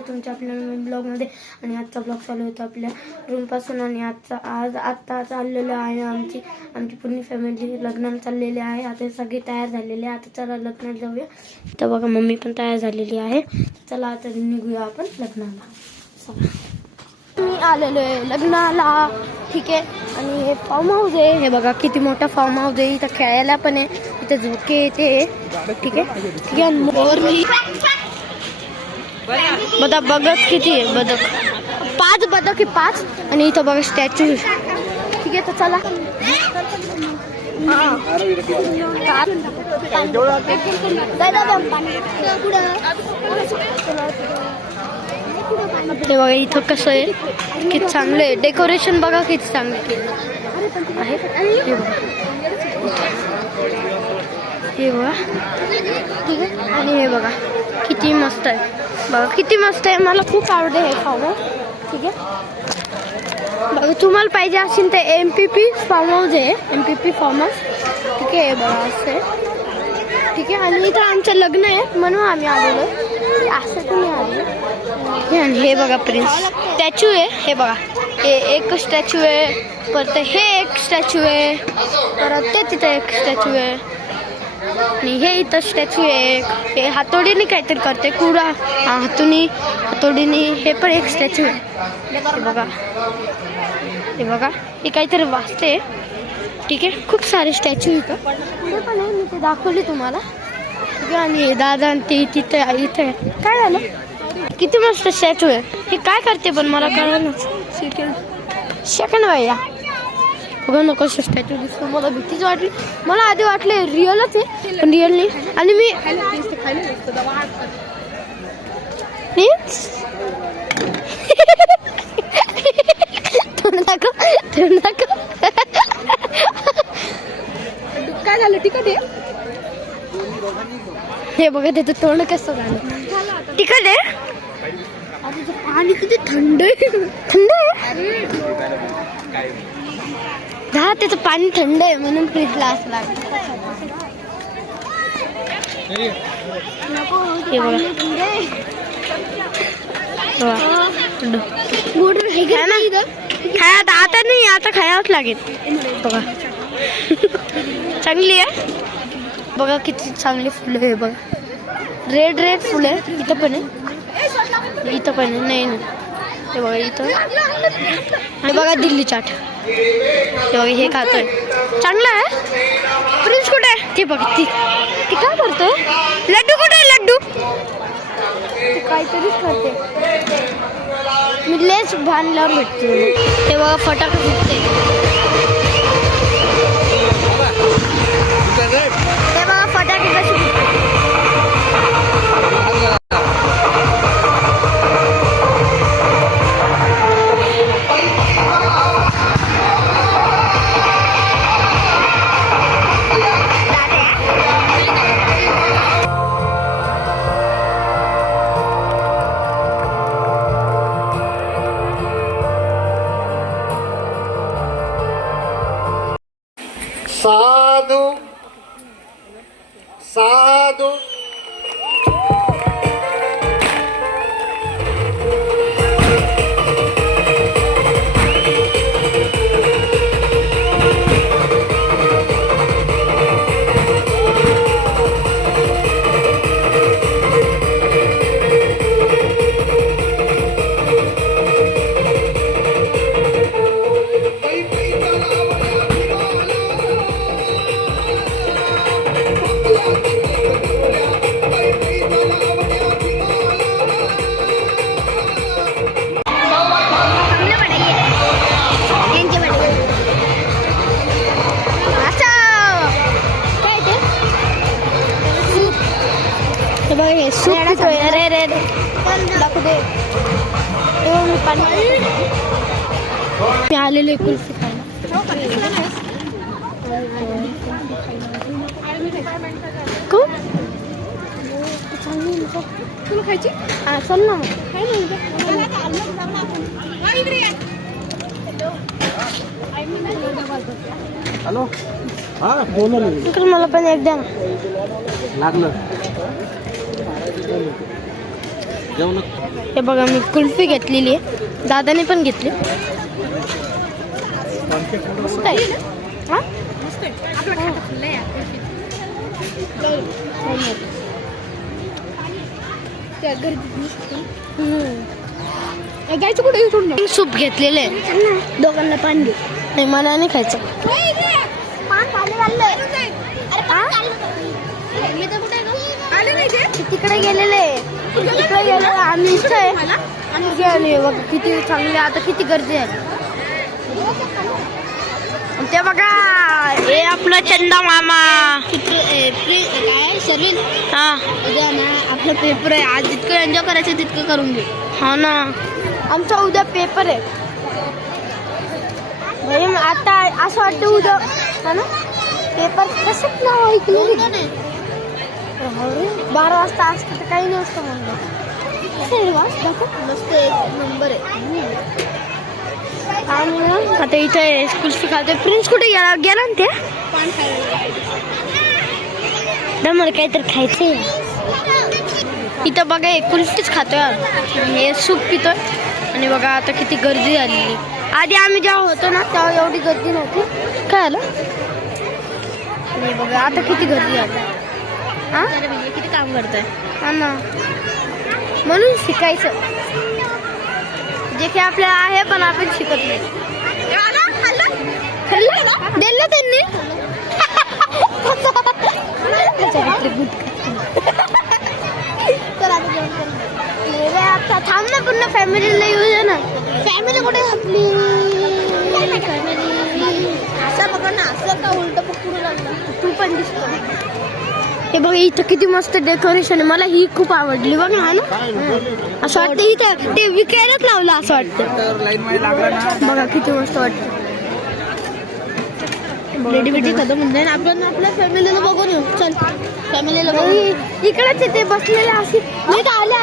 तुमच्या आपल्या ब्लॉगमध्ये. आणि आजचा ब्लॉग चालू होता आपल्या रूमपासून. आणि आत्ता चाललेलं आहे आमची पूर्ण फॅमिली लग्नाला चाललेली आहे. आता सगळे तयार झालेले आहे. आता चला लग्नाला जाऊया. तर बघा मम्मी पण तयार झालेली आहे. चला आता निघूया आपण लग्नाला. चला मी आलेलो आहे लग्नाला. ठीक आहे. आणि हे फार्म हाऊस आहे. हे बघा किती मोठा फार्म हाऊस आहे. इथं खेळायला पण आहे. इथं झोके ते ठीक आहे. ठीक आहे. बघा बघत किती आहे. बदक 5 बदक आहे 5. आणि इथं बघा स्टॅच्यू. ठीक आहे. तर चला हे बघा इथं कसं आहे. किती चांगलं आहे. डेकोरेशन बघा किती चांगलं आहे. हे बघा ठीक आहे. आणि हे बघा किती मस्त आहे. बघा किती मस्त आहे. मला खूप आवडते हे फार्म हाऊस. ठीक आहे. बघा तुम्हाला पाहिजे असेल तर MPP फार्म हाऊस आहे. MPP farm house. ठीक आहे. बघा असं आहे. ठीक आहे. आणि इथं आमचं लग्न आहे म्हणून आम्ही आलेलो. असं तुम्ही आले. आणि हे बघा प्रिन्स स्टॅच्यू आहे. हे बघा हे एक स्टॅच्यू आहे. परत हे एक स्टॅच्यू आहे. परत ते तिथं एक स्टॅच्यू आहे. आणि हे इथं स्टॅच्यू आहे. हे हातोडीने काहीतरी करते कुडा हातोडीने. हे पण एक स्टॅच्यू आहे. हे बघा हे काहीतरी वाचते. ठीक आहे. खूप सारे स्टॅच्यू इथं ते पण आहे. मी ते दाखवले तुम्हाला. ठीक आहे. आणि हे दादा आणि ते इथे काय झालं. किती मस्त स्टॅच्यू आहे. हे काय करते पण मला कळलं ना. सेकंड भैया बघा नको स्टॅच्यू दिसतो. मला भीतीच वाटली. मला आधी वाटले रिअलच आहे पण रिअल नाही. आणि मी काय झालं. तिकट आहे. हे बघा त्याचं तोंड कसं झालं. तिकट आहे. पाणी किती थंड आहे. थंड आहे. हा त्याचं पाणी थंड आहे म्हणून फ्रीजला असं लागतं. आता नाही. आता खायलाच लागेल. बघा चांगली आहे. बघा किती चांगली फुलं आहे. बघा रेड फुलं आहे. इथं पण आहे. इथं पण आहे. नाही हे बघा इथं. हे बघा दिल्ली चाट. हे बघा हे खातोय. चांगलं आहे. प्रिन्स कुठे आहे. ते बघ ती काय करतोय. लड्डू कुठे आहे. लड्डू काहीतरीच करते. मी लेच भान लावून भेटते. ते बघा फटाके फुटते. ते बघा फटाके कसे फुटते. साधु साधु मी आलेले कुल्फी खायला. तुला खायची. हा चल ना. हॅलो. हा बोला ना. मला पण एकदा लागलं जेवण हे बघा मी कुल्फी घेतलेली आहे, दादाने पण घेतली. मस्त आहे. हा? गायचं कुठे सोडलं? सूप घेतलेलं आहे, दोघांना पाणी दे. नाही मला नाही खायचं. तिकडे गेलेले, तिकडे गेले आम्ही इथे आहे. गेले बघा किती चांगले, आता किती गर्दी आहे ते बघा. हे आपला चंदा मामा काय शर्विन. हा उद्या ना आपला पेपर आहे, आज जितकं एन्जॉय करायचं तितकं करून घे. हा ना, आमचा उद्या पेपर आहे भाई. आता असं वाटतं उद्या हा ना पेपर. कसं नाव ऐकलं 12 वाजता असतं तर काही नसतं म्हणलं. मस्त एक नंबर आहे. आता इथे कुल्फी खाते. प्रिन्स कुठे गेला ना ते पान खायला. मला काहीतरी खायचंय. इथं बघा एक कुल्फीच खातोय, हे सूप पितोय. आणि बघा आता किती गर्दी झालेली. आधी आम्ही जेव्हा होतो ना तेव्हा एवढी गर्दी नव्हती. काय आलं नाही बघा आता किती गर्दी झाली. हा किती काम करतोय. हा ना, म्हणून शिकायचं जे काही आपल्याला आहे, पण आपण शिकत नाही. दिलं त्यांनी. आता थांब ना, पूर्ण फॅमिलीला येऊ दे ना. फॅमिली कुठे आपली? असं बघा ना, असं का उलट पकडून लागलं. तू पण दिसतो. हे बघा इथं किती मस्त डेकोरेशन आहे. मला ही खूप आवडली बघ ना. असं वाटतं इथं ते विकायलाच लावलं असं वाटतं. बघा किती मस्त वाटतं. रेडीमेडी कदम म्हणजे आपण आपल्या फॅमिलीला बघून येऊ. चल फॅमिलीला इकडेच ते बसलेले असेल. मी तर आले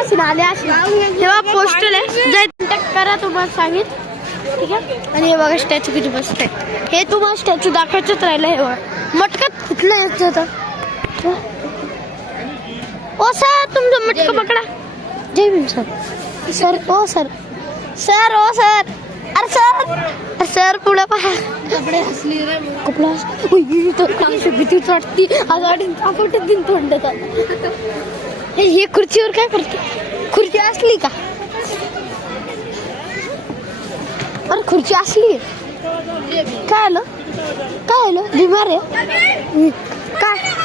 असेल तेव्हा पोस्टर आहे. जय करा तुम्हाला सांगेल. ठीक आहे. आणि हे बघा स्टॅच्यू किती मस्त आहे. हे तुम्हाला स्टॅच्यू दाखवायचंच राहिलं. हे बघा मटकात कुठलं येत होतं. ओ सर तुमचं मटका पकडा. जय भीम सर. सर ओ सर. सर ओ सर. अरे सर सर पुढे पहा. कपडे हसली रे. कपडा भीती वाटती. आज वाटत दिन तोंड. हे खुर्चीवर काय करते. खुर्ची असली का. अरे खुर्ची असली. काय आलं बिमार आहे काय.